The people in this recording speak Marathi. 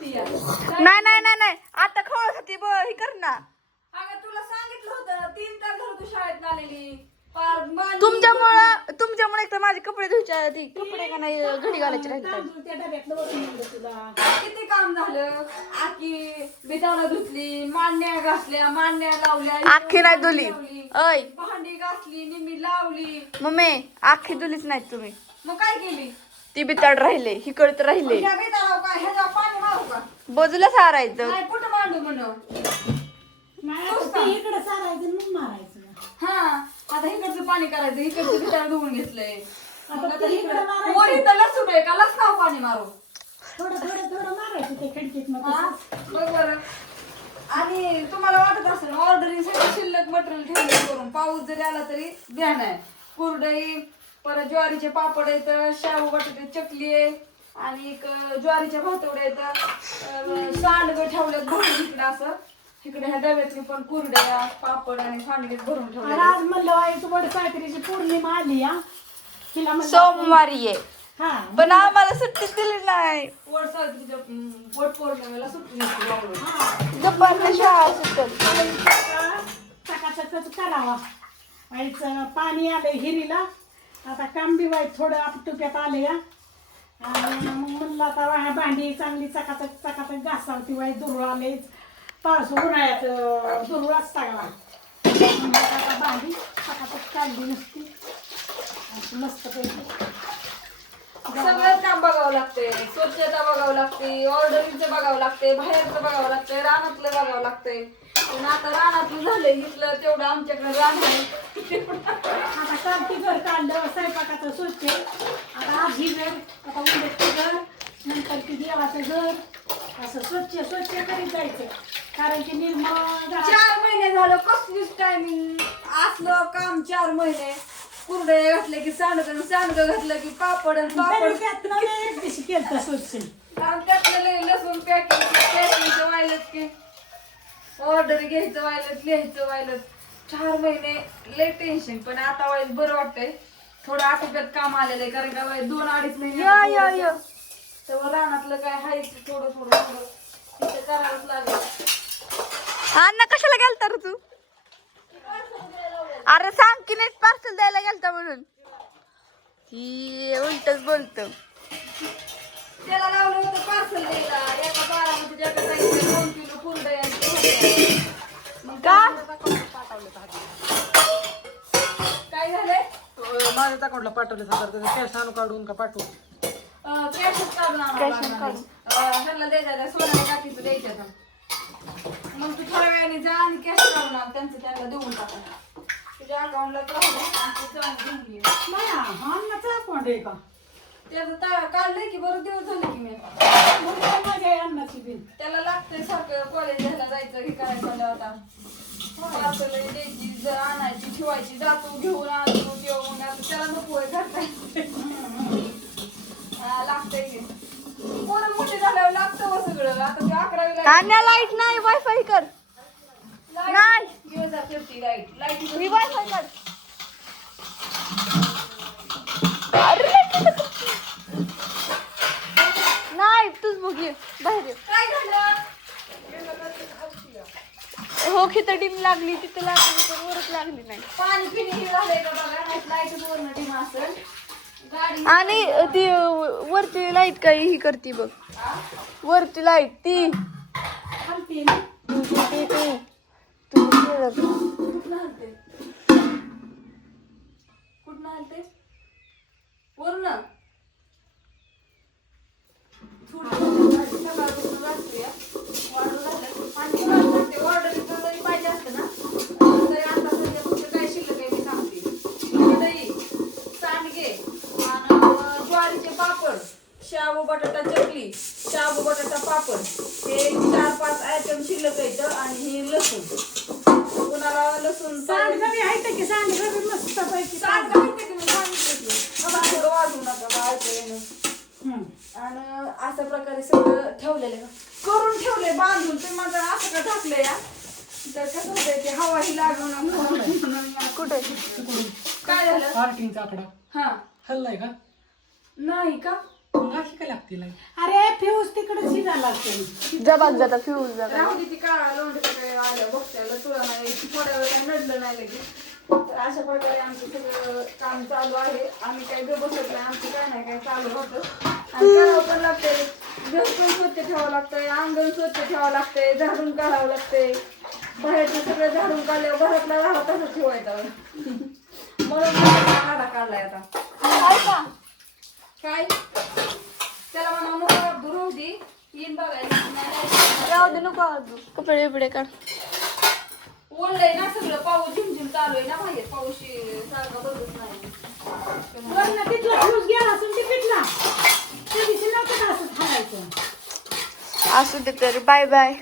नाही नाही नाही नाही आता खवळ खाती हे कर ना. अगं तुला सांगितलं होतं 3 तास झालं तू शाळेत आलेली. तुमच्यामुळे एक तर माझे कपडे धुवायचे ती कपडे का नाही घडी घालायचे राहिले. किती काम झालं. आखी बिदावला धुतली, मांड्या घासल्या, मांड्या लावल्या, आखी नाही धुली. अय भांडी घासली, निम्मी लावली. मम्मी आखी धुलीच नाही तुम्ही. मग काय केली? ती बिताड राहिले हिकडत राहिले. त्या बिदाराव काय ह्याच्यावर पाणी मारू का? बाजूला सारायचं. नाही कुठं मांडू म्हणून. इकडे सारायचं मग मारायचं. हा आता इकडचं पाणी करायचं, इकडचं बिदार धुवून घेतलंय. आता इकडे मारायचं. वर इथं लसूण आहे का लसणावर पाणी मारू? थोडं मारायचं ते खिडकीत मग. हा? बघ बरं. आणि तुम्हाला वाटत असेल ऑर्डरिंग साठी शिल्लक मटेरियल ठेवलं करून पाऊस जरी आला तरी द्या नाही. कुरडई, परत ज्वारीचे पापड आहेत, शाबू बटाटे चकली आहे आणि एक ज्वारीच्या भातवड्या आहेत, सांडगं ठेवल्यात भरून इकडे असं. इकडे ह्या डब्यातली पण कुरड्या पापड आणि सांडगे भरून ठेवले. आज म्हणलं आई तू वड सावित्रीची पौर्णिमा आली हा. तिला म्हणलं सोमवारी आहे हा पण आम्हाला सुट्टीच दिली नाही. वट सावित्रीच्या वट पौर्णिमेला सुट्टी नसते वावरून. दुपारच्या शाळा सुटत. चकाचकच करावा. आईचं पाणी आलंय हिरीला. आता काम बी वाईट थोडं आपटुक्यात आले या. आणि मग म्हणलं आता भांडी चांगली चकाचक घासावती वाईट दुर्ळ आलेच. पाऊस उन्हाळ्यात दुर्ळाच टाकला. आता भांडी चकाचक काढली नसती अशी मस्त पैकी. सगळं काम बघावं लागते, स्वच्छता बघावं लागते, ऑर्डरिंगचं बघावं लागते, बाहेरचं बघावं लागतंय, रानातलं बघावं लागतंय. पण आता रानातलं झालंय इथलं तेवढं आमच्याकडे रान आहे. आता कालती घर काढलं स्वयंपाकाचं स्वच्छ. आता आधी घर आता उद्याचं घर नंतर ती देवाचं घर असं स्वच्छ करीत जायचं. कारण की निर्मळ 4 महिने झालं कसलीच टायमिंग असलं काम. 4 महिने कुरडे घातले की सांडगं घातलं की पापड आणि पापड. केलं स्वच्छ. आणि त्यातलं लसूण पॅकिंगचं व्हायलंच की ऑर्डर घ्यायचं व्हायलंच लिहायचं व्हायलंच. 4 महिने लय टेन्शन. पण आता वाईट बरं वाटतंय. थोडं आटोक्यात काम आलेलं आहे कारण का 2-2.5 महिने तेव्हा रानातलं काय हाय थोडं तिथे करावंच लागेल. अण्णा कशाला गेलता रे तू? अरे सांग की नेट पार्सल द्यायला गेलता म्हणून. ही उलटच बोलतो. त्याला लावलं होतं पार्सल द्यायला. एका बारामतीच्या एका ताईला 2 किलो कुरडया आणि मग का? काय झालंय? माझ्या अकाउंटला पाठवले कॅश आणू काढून का पाठवू? कॅशच काढून आणावं लागणार नाही. ह्याला द्यायचं सोनाली काकीचं द्यायचं. मग तू थोड्या वेळाने जा आणि कॅश काढून आण. त्यांचं त्यांना देऊन टाका. तुझ्या अकाउंटला राहू आणि तू जाऊन घेऊन ये. अन्नाचा अकाउंट आहे का? त्याचं काढलंय की बरं दिवस झाले की मी. माझ्या आहे अन्नाची बिल. त्याला लागतंय सारखं कॉलेजला जायचं हे करायचं म्हणलं आता. पार्सल द्यायची आणायची ठेवायची जातो घेऊन आणतो जेवून त्याला नको आहे करता. लागतंय की पोरं मोठे झाल्यावर लागतं व सगळं. आता ते 11वीला अण्णा लाईट नाही वायफाय कर. नाही. दिवस जाते लाईट मी वायफाय कर. नाही तूच बघ ये बाहेर ये. काय झालं? हो खितडीम लागली तिथे लागली पण वरच लागली नाही. पाणी पिणी हे झालंय का बघा. नाही लाईट वरनं डिम असेल गाडी. आणि ती वरती लाईट काही ही करते बघ. वरती लाईट ती खालती ना. कुठनं हलते? कुठनं हलते? वरनं सकाळपासून रात्रीया वाढू झालं. आणि ऑर्डर जरी पाहिजे असतं ना तरी आता सध्या फक्त काय शिल्लक आहे मी सांगते. दही, सांडगे आणि ज्वारीचे पापड, शाबू बटाटा चकली, शाबू बटाटा पापड हे 4-5 आयटम शिल्लक आहेत. आणि हे लसूण कुणाला लसूण सांडगं बी आहे की सांडगं बी मस्त पैकी. सांडगं माहिती की मी सांगितलं की बाबा थोडं वाढू नका बाळचं. आणि अशा प्रकारे सगळं ठेवलेलं करून ठेवले बांधून. ते माझं असं का टाकलंय या तर कसं होतंय ते हवा ही लागून कुठे काय झालं? पार्किंगचा आकडा हा हल्लाय का? नाही का मग अशी काय लागते लाई? अरे फ्यूज तिकडे शिजायला असेल. जबाब जाता फ्यूज जाता राहू दे ती काळा लोंढे काय आलं बघत्याला तुला नाही थोड्या वेळ काही नडलं नाही लगेच. तर अशा प्रकारे आमचं सगळं काम चालू आहे. आम्ही काही बसत नाही, आमचं काय नाही काय चालू होतं. आणि करावं पण लागतंय, घर पण स्वच्छ ठेवावं लागतंय, अंगण स्वच्छ ठेवावं लागतंय, झाडून काढावं लागतंय. बाहेरचं सगळं झाडून काढल्यावर घरातला राहा तसं ठेवायचं. म्हणून काढा काढलाय आता काय का काय त्याला म्हणा नको दुरू दे येईन बघायला राहू दे नको आवडू. कपडे बिपडे काढ. ओढलंय ना सगळं, पाऊस झिमझिम चालू आहे ना बाहेर, पाऊस सारखा बघत नाही. वरनं तिथला फ्यूज गेला असेल तिकीटला. त्या दिवशी नव्हतं का असं थांबायचं. असू दे तर बाय बाय.